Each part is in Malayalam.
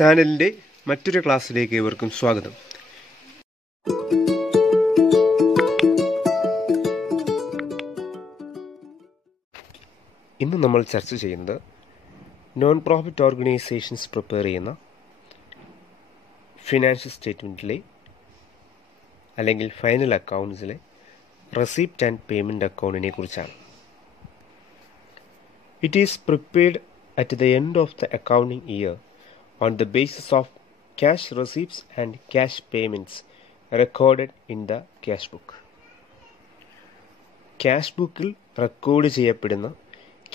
ചാനലിൻ്റെ മറ്റൊരു ക്ലാസ്സിലേക്ക് ഏവർക്കും സ്വാഗതം. ഇന്ന് നമ്മൾ ചർച്ച ചെയ്യുന്നത് നോൺ പ്രോഫിറ്റ് ഓർഗനൈസേഷൻസ് പ്രിപ്പയർ ചെയ്യുന്ന ഫിനാൻഷ്യൽ സ്റ്റേറ്റ്മെൻറ്റിലെ അല്ലെങ്കിൽ ഫൈനൽ അക്കൗണ്ട്സിലെ റെസിപ്റ്റ് ആൻഡ് പേയ്മെൻറ്റ് അക്കൗണ്ടിനെ കുറിച്ചാണ്. It is prepared at the end of the accounting year on the basis of cash receipts and cash payments recorded in the cash book. Cash ബുക്കിൽ റെക്കോർഡ് ചെയ്യപ്പെടുന്ന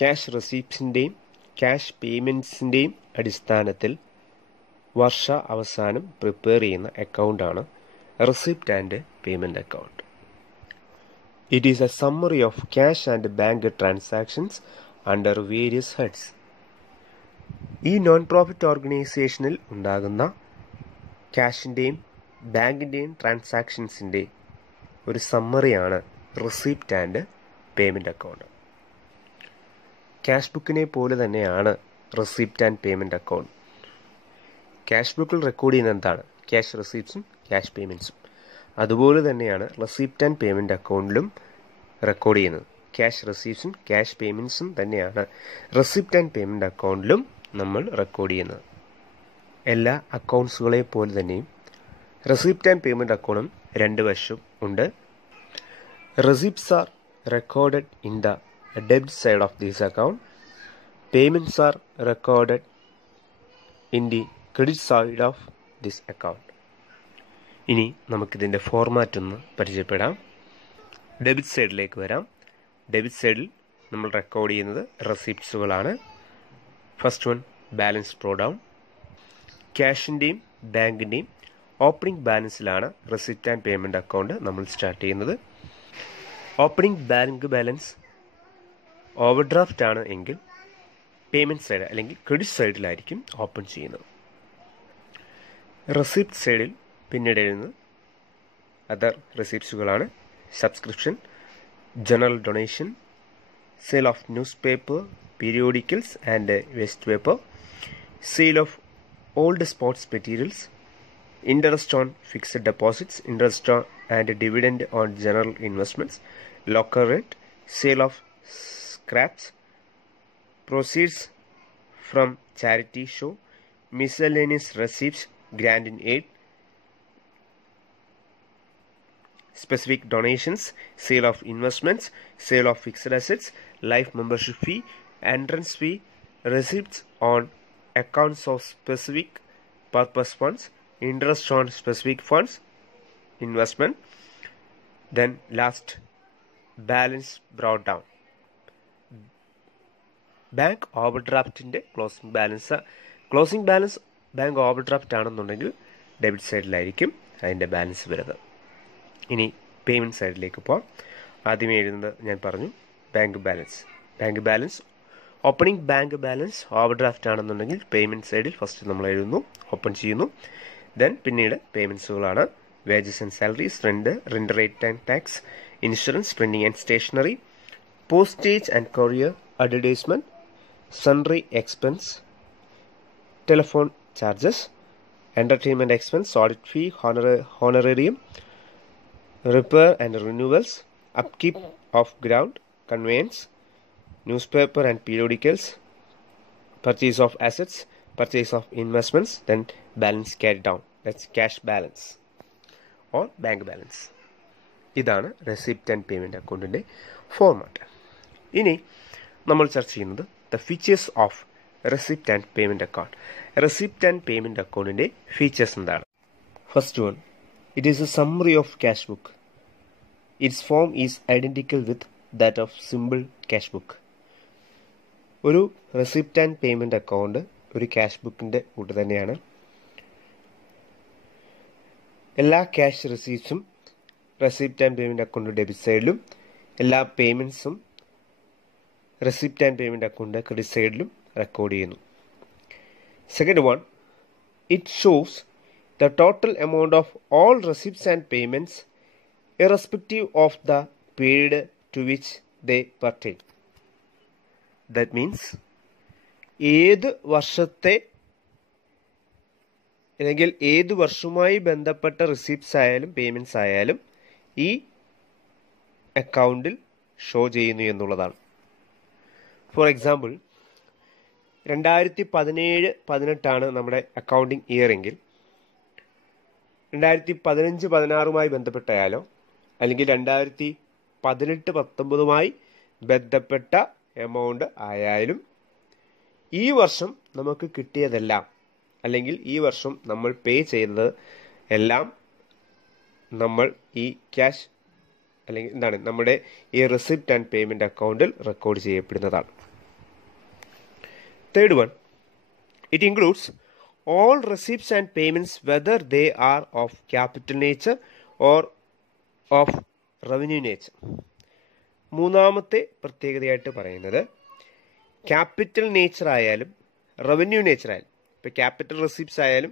ക്യാഷ് റെസിപ്റ്റ്സിൻ്റെയും ക്യാഷ് പേയ്മെൻറ്റ്സിൻ്റെയും അടിസ്ഥാനത്തിൽ വർഷ അവസാനം പ്രിപ്പയർ ചെയ്യുന്ന അക്കൗണ്ടാണ് receipt and payment account. It is a summary of cash and bank transactions under various heads. ഈ നോൺ പ്രോഫിറ്റ് ഓർഗനൈസേഷനിൽ ഉണ്ടാകുന്ന ക്യാഷിൻ്റെയും ബാങ്കിൻ്റെയും ട്രാൻസാക്ഷൻസിൻ്റെ ഒരു സമ്മറിയാണ് receipt and payment account. Cash ബുക്കിനെ പോലെ തന്നെയാണ് receipt and payment account. Cash ബുക്കിൽ റെക്കോർഡ് ചെയ്യുന്നത് എന്താണ്? ക്യാഷ് റെസിപ്റ്റ്സും ക്യാഷ് പേയ്മെൻറ്റ്സും. അതുപോലെ തന്നെയാണ് റെസിപ്റ്റ് ആൻഡ് പേയ്മെൻറ്റ് അക്കൗണ്ടിലും റെക്കോർഡ് ചെയ്യുന്നത്. ക്യാഷ് റെസിപ്റ്റ്സും ക്യാഷ് പേയ്മെൻറ്റ്സും തന്നെയാണ് റെസിപ്റ്റ് ആൻഡ് പേയ്മെൻറ്റ് അക്കൗണ്ടിലും നമ്മൾ റെക്കോർഡ് ചെയ്യുന്നത്. എല്ലാ അക്കൗണ്ട്സുകളെ പോലെ തന്നെയും റെസിപ്റ്റ് ആൻഡ് പേയ്മെൻറ്റ് അക്കൗണ്ടും രണ്ട് വശം ഉണ്ട്. Receipts R recorded in the debit side of this account. Payments R recorded in the credit side of this account. ഇനി നമുക്കിതിൻ്റെ ഫോർമാറ്റ് ഒന്ന് പരിചയപ്പെടാം. ഡെബിറ്റ് സൈഡിലേക്ക് വരാം. ഡെബിറ്റ് സൈഡിൽ നമ്മൾ റെക്കോർഡ് ചെയ്യുന്നത് റെസിപ്റ്റ്സുകളാണ്. First one, balance brought down. ക്യാഷിൻ്റെയും ബാങ്കിൻ്റെയും ഓപ്പണിംഗ് ബാലൻസിലാണ് റെസിപ്റ്റ് ആൻഡ് പേയ്മെൻറ്റ് അക്കൗണ്ട് നമ്മൾ സ്റ്റാർട്ട് ചെയ്യുന്നത്. Opening bank balance overdraft ആണ് എങ്കിൽ പേയ്മെൻറ്റ് സൈഡ് അല്ലെങ്കിൽ ക്രെഡിറ്റ് സൈഡിലായിരിക്കും ഓപ്പൺ ചെയ്യുന്നത്. റെസിപ്റ്റ് സൈഡിൽ പിന്നീട് എഴുതുന്നത് അതർ റെസിപ്റ്റ്സുകളാണ്. Subscription, general donation, sale of newspaper, periodicals and waste paper, sale of old sports materials, interest on fixed deposits, interest on and dividend on general investments, locker rent, sale of scraps, proceeds from charity show, miscellaneous receipts, grant in aid, specific donations, sale of investments, sale of fixed assets, life membership fee, entrance fee, receipts on accounts of specific purpose funds, interest on specific funds, investment. Then last, balance brought down. ബാങ്ക് ഓവർ ഡ്രാഫ്റ്റിൻ്റെ closing balance bank overdraft ആണെന്നുണ്ടെങ്കിൽ ഡെബിറ്റ് സൈഡിലായിരിക്കും അതിൻ്റെ ബാലൻസ് വരുന്നത്. ഇനി പേയ്മെൻറ്റ് സൈഡിലേക്ക് പോകാം. ആദ്യമേ എഴുതുന്നത് ഞാൻ പറഞ്ഞു bank balance opening bank balance overdraft ആണെന്നുണ്ടെങ്കിൽ പേയ്മെൻറ്റ് സൈഡിൽ ഫസ്റ്റ് നമ്മൾ എഴുതുന്നു, ഓപ്പൺ ചെയ്യുന്നു. ദെൻ പിന്നീട് പേയ്മെൻറ്റ്സുകളാണ് wages and salaries, rent rate and tax, insurance, printing and stationery, postage and courier advertisement, sundry expense, telephone charges, entertainment expense, audit fee, honorarium, repair and renewals, upkeep of ground, conveyance, newspaper and periodicals, purchase of assets, purchase of investments, then balance carried down. That's cash balance or bank balance. ഇതാണ് റെസിപ്റ്റ് ആൻഡ് പേയ്മെൻറ്റ് അക്കൗണ്ടിൻ്റെ ഫോർമാറ്റ്. ഇനി നമ്മൾ ചർച്ച ചെയ്യുന്നത് the features of receipt and payment account. Receipt and payment അക്കൗണ്ടിൻ്റെ ഫീച്ചേഴ്സ് എന്താണ്? First one, it is a summary of cash book. Its form is identical with that of simple cash book. ഒരു റെസിപ്റ്റ് ആൻഡ് പേയ്മെൻറ്റ് അക്കൗണ്ട് ഒരു ക്യാഷ് ബുക്കിൻ്റെ കൂട്ട് തന്നെയാണ്. എല്ലാ ക്യാഷ് റെസീപ്റ്റ്സും receipt and payment account debit സൈഡിലും, എല്ലാ പേയ്മെൻറ്റ്സും receipt and payment account credit സൈഡിലും റെക്കോർഡ് ചെയ്യുന്നു. Second one, it shows the total amount of all receipts and payments irrespective of the period to which they pertain. That means ഏത് വർഷത്തെ അല്ലെങ്കിൽ ഏത് വർഷവുമായി ബന്ധപ്പെട്ട റിസീപ്റ്റ്സ് ആയാലും പേയ്മെൻറ്റ്സ് ആയാലും ഈ അക്കൗണ്ടിൽ ഷോ ചെയ്യുന്നു എന്നുള്ളതാണ്. ഫോർ എക്സാമ്പിൾ 2017-18 നമ്മുടെ അക്കൗണ്ടിങ് ഇയർ എങ്കിൽ 2015-16 ബന്ധപ്പെട്ടായാലോ അല്ലെങ്കിൽ 2018-19 ബന്ധപ്പെട്ട എമൗണ്ട് ആയാലും ഈ വർഷം നമുക്ക് കിട്ടിയതെല്ലാം അല്ലെങ്കിൽ ഈ വർഷം നമ്മൾ പേ ചെയ്തത് എല്ലാം നമ്മൾ ഈ ക്യാഷ് അല്ലെങ്കിൽ നമ്മുടെ ഈ റെസിപ്റ്റ് ആൻഡ് പേയ്മെൻറ്റ് അക്കൗണ്ടിൽ റെക്കോർഡ് ചെയ്യപ്പെടുന്നതാണ്. Third one, it includes all receipts and payments whether they are of capital nature or of revenue nature. മൂന്നാമത്തെ പ്രത്യേകതയായിട്ട് പറയുന്നത് ക്യാപിറ്റൽ നേച്ചർ ആയാലും റവന്യൂ നേച്ചർ ആയാലും, ഇപ്പോൾ ക്യാപിറ്റൽ റെസിപ്റ്റ്സ് ആയാലും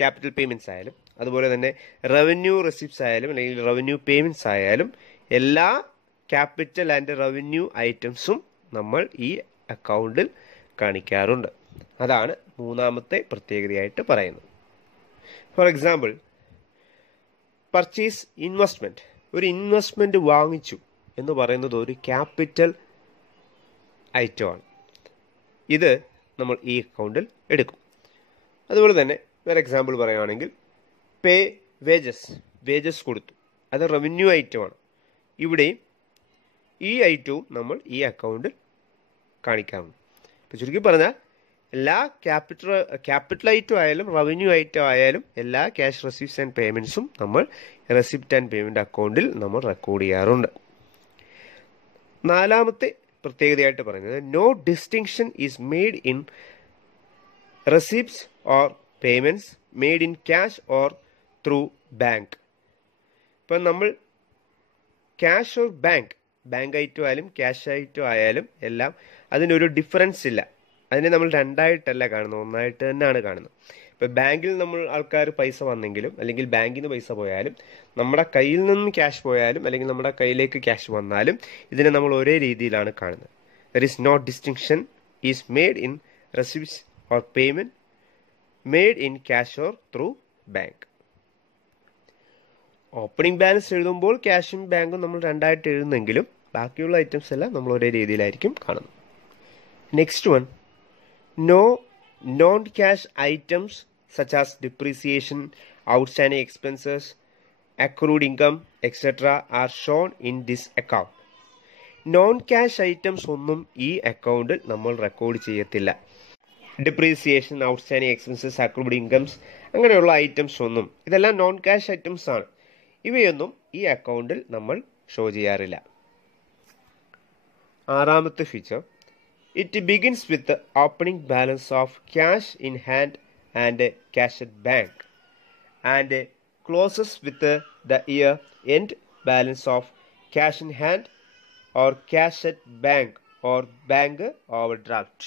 ക്യാപിറ്റൽ പേയ്മെൻറ്റ്സ് ആയാലും അതുപോലെ തന്നെ റവന്യൂ റെസിപ്റ്റ്സ് ആയാലും അല്ലെങ്കിൽ റവന്യൂ പേയ്മെൻറ്റ്സ് ആയാലും എല്ലാ ക്യാപിറ്റൽ ആൻഡ് റവന്യൂ ഐറ്റംസും നമ്മൾ ഈ അക്കൗണ്ടിൽ കാണിക്കാറുണ്ട്. അതാണ് മൂന്നാമത്തെ പ്രത്യേകതയായിട്ട് പറയുന്നത്. ഫോർ എക്സാമ്പിൾ, പർച്ചേസ് ഇൻവെസ്റ്റ്മെൻറ്റ്, ഒരു ഇൻവെസ്റ്റ്മെൻറ്റ് വാങ്ങിച്ചു എന്ന് പറയുന്നത് ഒരു ക്യാപിറ്റൽ ഐറ്റമാണ്. ഇത് നമ്മൾ ഈ അക്കൗണ്ടിൽ എടുക്കും. അതുപോലെ തന്നെ വേറെ എക്സാമ്പിൾ പറയുകയാണെങ്കിൽ പേ വേജസ് കൊടുത്തു, അത് റവന്യൂ ഐറ്റമാണ്. ഇവിടെയും ഈ ഐറ്റവും നമ്മൾ ഈ അക്കൗണ്ടിൽ കാണിക്കാറുണ്ട്. ഇപ്പോൾ ചുരുക്കി പറഞ്ഞാൽ എല്ലാ ക്യാപിറ്റൽ ഐറ്റം ആയാലും റവന്യൂ ഐറ്റം ആയാലും എല്ലാ ക്യാഷ് റെസിപ്റ്റ്സ് ആൻഡ് പേയ്മെൻറ്റ്സും നമ്മൾ റെസിപ്റ്റ് ആൻഡ് പേയ്മെൻറ്റ് അക്കൗണ്ടിൽ നമ്മൾ റെക്കോർഡ് ചെയ്യാറുണ്ട്. നാലാമത്തെ പ്രത്യേകതയായിട്ട് പറയുന്നത് no distinction is made in receipts or payments made in cash or through bank. ഇപ്പം നമ്മൾ ക്യാഷ് ഓർ ബാങ്ക് ഐറ്റം ആയാലും ക്യാഷ് ഐറ്റം ആയാലും എല്ലാം അതിനൊരു ഡിഫറൻസ് ഇല്ല. അതിനെ നമ്മൾ രണ്ടായിട്ടല്ല കാണുന്നത്, ഒന്നായിട്ട് തന്നെയാണ് കാണുന്നത്. ഇപ്പോൾ ബാങ്കിൽ നമ്മൾ ആൾക്കാർ പൈസ വന്നെങ്കിലും അല്ലെങ്കിൽ ബാങ്കിൽ നിന്ന് പൈസ പോയാലും നമ്മുടെ കയ്യിൽ നിന്ന് ക്യാഷ് പോയാലും അല്ലെങ്കിൽ നമ്മുടെ കയ്യിലേക്ക് ക്യാഷ് വന്നാലും ഇതിനെ നമ്മൾ ഒരേ രീതിയിലാണ് കാണുന്നത്. There is no distinction is made in receipts or payment made in cash or through bank. Opening balance എഴുതുമ്പോൾ ക്യാഷും ബാങ്കും നമ്മൾ രണ്ടായിട്ട് എഴുതുന്നെങ്കിലും ബാക്കിയുള്ള ഐറ്റംസ് എല്ലാം നമ്മൾ ഒരേ രീതിയിലായിരിക്കും കാണുന്നത്. Next one, no non-cash items such as depreciation, outstanding expenses, accrued income, etc. are shown in this account. Non-cash items ഒന്നും ഈ അക്കൗണ്ടിൽ നമ്മൾ റെക്കോർഡ് ചെയ്യത്തില്ല. Depreciation, outstanding expenses, accrued incomes അങ്ങനെയുള്ള ഐറ്റംസ് ഒന്നും, ഇതെല്ലാം നോൺ ക്യാഷ് ഐറ്റംസ് ആണ്. ഇവയൊന്നും ഈ അക്കൗണ്ടിൽ നമ്മൾ ഷോ ചെയ്യാറില്ല. ആറാമത്തെ feature, it begins with the opening balance of cash in hand and cash at bank and closes with the year end balance of cash in hand or cash at bank or bank overdraft.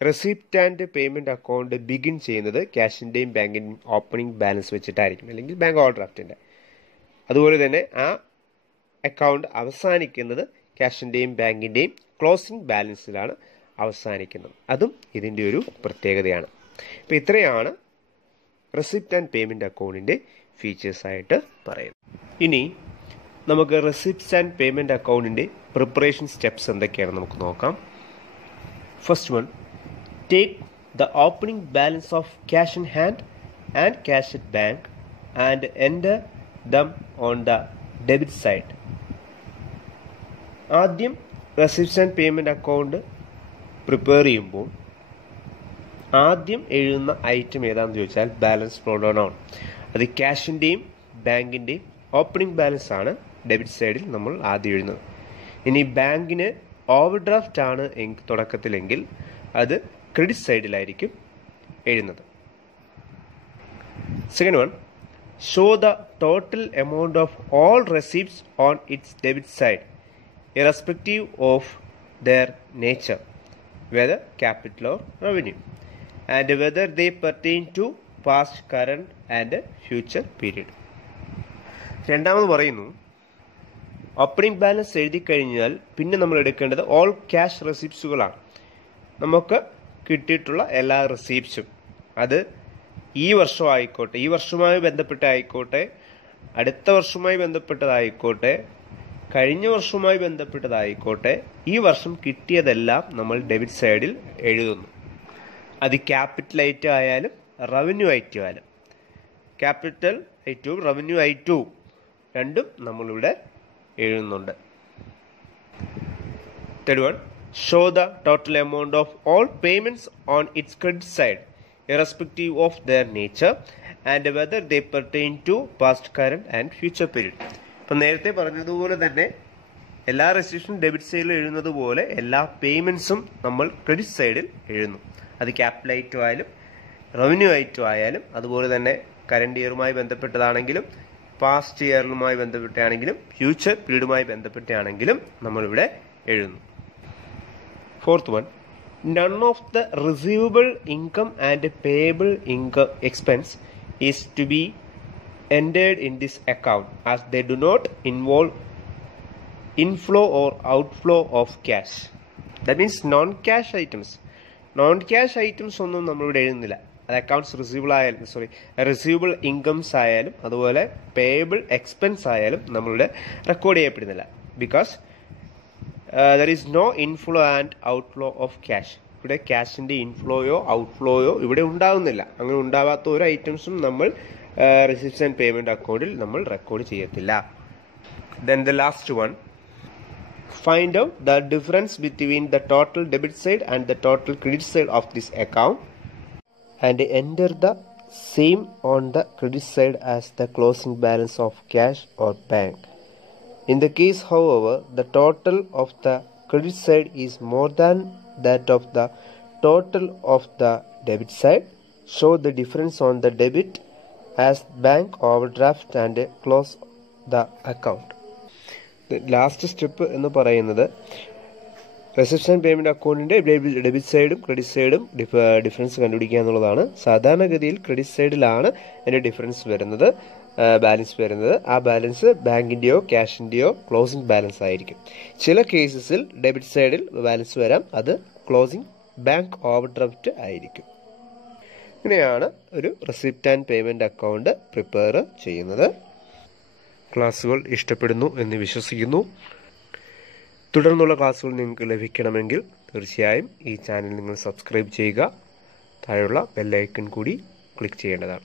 Receipt and payment account begin ചെയ്യുന്നത് ക്യാഷിൻ്റെയും ബാങ്കിൻ്റെയും ഓപ്പണിംഗ് ബാലൻസ് വെച്ചിട്ടായിരിക്കും, അല്ലെങ്കിൽ ബാങ്ക് ഓവർഡ്രാഫ്റ്റിൻ്റെ. അതുപോലെ തന്നെ ആ അക്കൗണ്ട് അവസാനിക്കുന്നത് ക്യാഷിൻ്റെയും ബാങ്കിൻ്റെയും ക്ലോസിംഗ് ബാലൻസിലാണ് അവസാനിക്കുന്നത്. അതും ഇതിൻ്റെ ഒരു പ്രത്യേകതയാണ്. അപ്പോൾ ഇത്രയാണ് റെസിപ്റ്റ് ആൻഡ് പേയ്മെൻറ്റ് അക്കൗണ്ടിൻ്റെ ഫീച്ചേഴ്സായിട്ട് പറയുന്നത്. ഇനി നമുക്ക് റെസിപ്റ്റ്സ് ആൻഡ് പേയ്മെൻറ്റ് അക്കൗണ്ടിൻ്റെ പ്രിപ്പറേഷൻ സ്റ്റെപ്സ് എന്തൊക്കെയാണെന്ന് നമുക്ക് നോക്കാം. First one, take the opening balance of cash in hand and cash at bank and enter them on the debit side. ആദ്യം receipts and payment account prepare ചെയ്യുമ്പോൾ ആദ്യം എഴുതുന്ന ഐറ്റം ഏതാണെന്ന് ചോദിച്ചാൽ ബാലൻസ് ഫ്ലോ ഡൗൺ ആണ്. അത് ക്യാഷിൻ്റെയും ബാങ്കിൻ്റെയും ഓപ്പണിംഗ് ബാലൻസ് ആണ് ഡെബിറ്റ് സൈഡിൽ നമ്മൾ ആദ്യം എഴുതുന്നത്. ഇനി ബാങ്കിന് ഓവർഡ്രാഫ്റ്റ് ആണ് തുടക്കത്തിലെങ്കിൽ അത് ക്രെഡിറ്റ് സൈഡിലായിരിക്കും എഴുതുന്നത്. Second one, show the total amount of all receipts on its debit side irrespective of their nature, whether capital or revenue, and whether they pertain to past, current and future period. രണ്ടാമത് പറയുന്നു, ഓപ്പണിംഗ് ബാലൻസ് എഴുതി കഴിഞ്ഞാൽ പിന്നെ നമ്മൾ എടുക്കേണ്ടത് ഓൾ ക്യാഷ് റെസിപ്റ്റ്സുകളാണ്. നമുക്ക് കിട്ടിയിട്ടുള്ള എല്ലാ റെസിപ്റ്റ്സും അത് ഈ വർഷമായിക്കോട്ടെ, ഈ വർഷവുമായി ബന്ധപ്പെട്ടായിക്കോട്ടെ, അടുത്ത വർഷവുമായി ബന്ധപ്പെട്ടതായിക്കോട്ടെ, കഴിഞ്ഞ വർഷവുമായി ബന്ധപ്പെട്ടതായിക്കോട്ടെ, ഈ വർഷം കിട്ടിയതെല്ലാം നമ്മൾ ഡെബിറ്റ് സൈഡിൽ എഴുതുന്നു. അത് ക്യാപിറ്റൽ ഐറ്റം ആയാലും റവന്യൂ ഐറ്റം ആയാലും, ക്യാപിറ്റൽ ഐറ്റവും റവന്യൂ ഐറ്റവും രണ്ടും നമ്മളിവിടെ എഴുതുന്നുണ്ട്. Third one, show the total amount of all payments on its credit side, irrespective of their nature and whether they pertain to past, current and future period. ഇപ്പം നേരത്തെ പറഞ്ഞതുപോലെ തന്നെ എല്ലാ റെസിപ്റ്റും ഡെബിറ്റ് സൈഡിൽ എഴുതുന്നത് പോലെ എല്ലാ പേയ്മെൻറ്റ്സും നമ്മൾ ക്രെഡിറ്റ് സൈഡിൽ എഴുതുന്നു. അത് ക്യാപിറ്റൽ ഐറ്റം ആയാലും റവന്യൂ ഐറ്റം ആയാലും, അതുപോലെ തന്നെ കറണ്ട് ഇയറുമായി ബന്ധപ്പെട്ടതാണെങ്കിലും പാസ്റ്റ് ഇയറിലുമായി ബന്ധപ്പെട്ടാണെങ്കിലും ഫ്യൂച്ചർ പീരീഡുമായി ബന്ധപ്പെട്ടാണെങ്കിലും നമ്മളിവിടെ എഴുതുന്നു. Fourth one, none of the receivable income and payable income expense is to be entered in this account as they do not involve inflow or outflow of cash. That means non-cash items. Non-cash items ഒന്നും നമ്മളിവിടെ എഴുതുന്നില്ല. അത് അക്കൗണ്ട്സ് റിസീവബിൾ ഇൻകംസ് ആയാലും അതുപോലെ പേയബിൾ എക്സ്പെൻസ് ആയാലും നമ്മളിവിടെ റെക്കോർഡ് ചെയ്യപ്പെടുന്നില്ല. Because there is no inflow and outflow of cash. ഇവിടെ ക്യാഷിൻ്റെ ഇൻഫ്ലോയോ ഔട്ട്ഫ്ലോയോ ഇവിടെ ഉണ്ടാകുന്നില്ല. അങ്ങനെ ഉണ്ടാവാത്ത ഒരു ഐറ്റംസും നമ്മൾ റിസിപ്റ്റ്സ് ആൻഡ് പേയ്മെൻറ്റ് അക്കൗണ്ടിൽ നമ്മൾ റെക്കോർഡ് ചെയ്യത്തില്ല. Then the last one, find out the difference between the total debit side and the total credit side of this account and enter the same on the credit side as the closing balance of cash or bank. In the case, however, the total of the credit side is more than that of the total of the debit side, show the difference on the debit as bank overdraft and close the account. The last step എന്ന് പറയുന്നത് റെസിപ്റ്റ്സ് ആൻഡ് പേയ്മെൻറ്റ് അക്കൗണ്ടിൻ്റെ ഡെബിറ്റ് സൈഡും ക്രെഡിറ്റ് സൈഡും ഡിഫറൻസ് കണ്ടുപിടിക്കുക എന്നുള്ളതാണ്. സാധാരണഗതിയിൽ ക്രെഡിറ്റ് സൈഡിലാണ് അതിൻ്റെ ഡിഫറൻസ് വരുന്നത്, ബാലൻസ് വരുന്നത്. ആ ബാലൻസ് ബാങ്കിൻ്റെയോ ക്യാഷിൻ്റെയോ ക്ലോസിംഗ് ബാലൻസ് ആയിരിക്കും. ചില കേസസിൽ ഡെബിറ്റ് സൈഡിൽ ബാലൻസ് വരാം, അത് ക്ലോസിംഗ് ബാങ്ക് ഓവർഡ്രാഫ്റ്റ് ആയിരിക്കും. ഇങ്ങനെയാണ് ഒരു receipt and payment account prepare ചെയ്യുന്നത്. ക്ലാസ്സുകൾ ഇഷ്ടപ്പെടുന്നു എന്ന് വിശ്വസിക്കുന്നു. തുടർന്നുള്ള ക്ലാസ്സുകൾ നിങ്ങൾക്ക് ലഭിക്കണമെങ്കിൽ തീർച്ചയായും ഈ ചാനൽ നിങ്ങൾ സബ്സ്ക്രൈബ് ചെയ്യുക. താഴെയുള്ള ബെൽ ഐക്കൺ കൂടി ക്ലിക്ക് ചെയ്യേണ്ടതാണ്.